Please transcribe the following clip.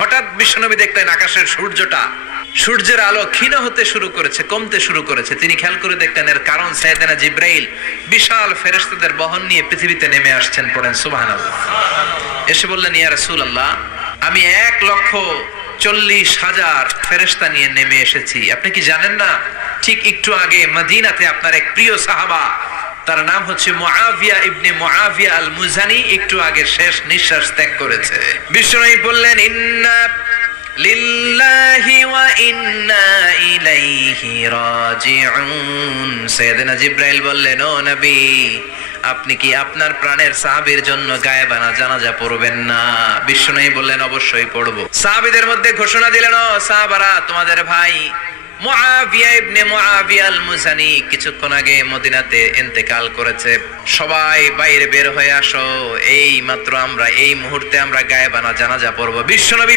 হঠাৎ বিশ্বনবী দেখলেন আকাশের সূর্যের আলো ক্ষীণ হতে শুরু করেছে, কমতে শুরু করেছে। তিনি খেয়াল করে দেখলেন এর কারণ সাইয়েদনা জিবরাইল বিশাল ফেরেশতাদের বহন নিয়ে পৃথিবীতে নেমে আসছেন। পড়েন সুবহানাল্লাহ। এসে বললেন, ইয়া রাসূলুল্লাহ, আমি 1,40,000 ফেরেশতা নিয়ে নেমে এসেছি। আপনি কি জানেন না, ঠিক একটু আগে মদিনাতে আপনার এক প্রিয় সাহাবা, তার নাম হচ্ছে মুআবিয়া ইবনে মুআবিয়া আল মুজানি, একটু আগে শেষ নিঃশ্বাস ত্যাগ করেছে। বিশ্বনবী বললেন, ইন্না লিল্লাহি ওয়া ইন্না ইলাইহি রাজিউন। সাইয়েদনা জিবরাইল বললেন, ও নবী, আপনি কি আপনার প্রাণের সাহাবীর জন্য গায়েবানা জানাজা পড়বেন না? বিশ্বনবী বললেন, অবশ্যই পড়ব। সাহাবীদের মধ্যে ঘোষণা দিলেন, ও সাহাবারা, তোমাদের ভাই মুআবিয়া ইবনে মুআবিয়া আল মুজানি কিছুক্ষণ আগে মদিনাতে ইন্তেকাল করেছে। সবাই বাইরে বের হয়ে আসো, এই মাত্র আমরা এই মুহূর্তে আমরা গায়েবানা জানাজা পড়ব। বিশ্বনবী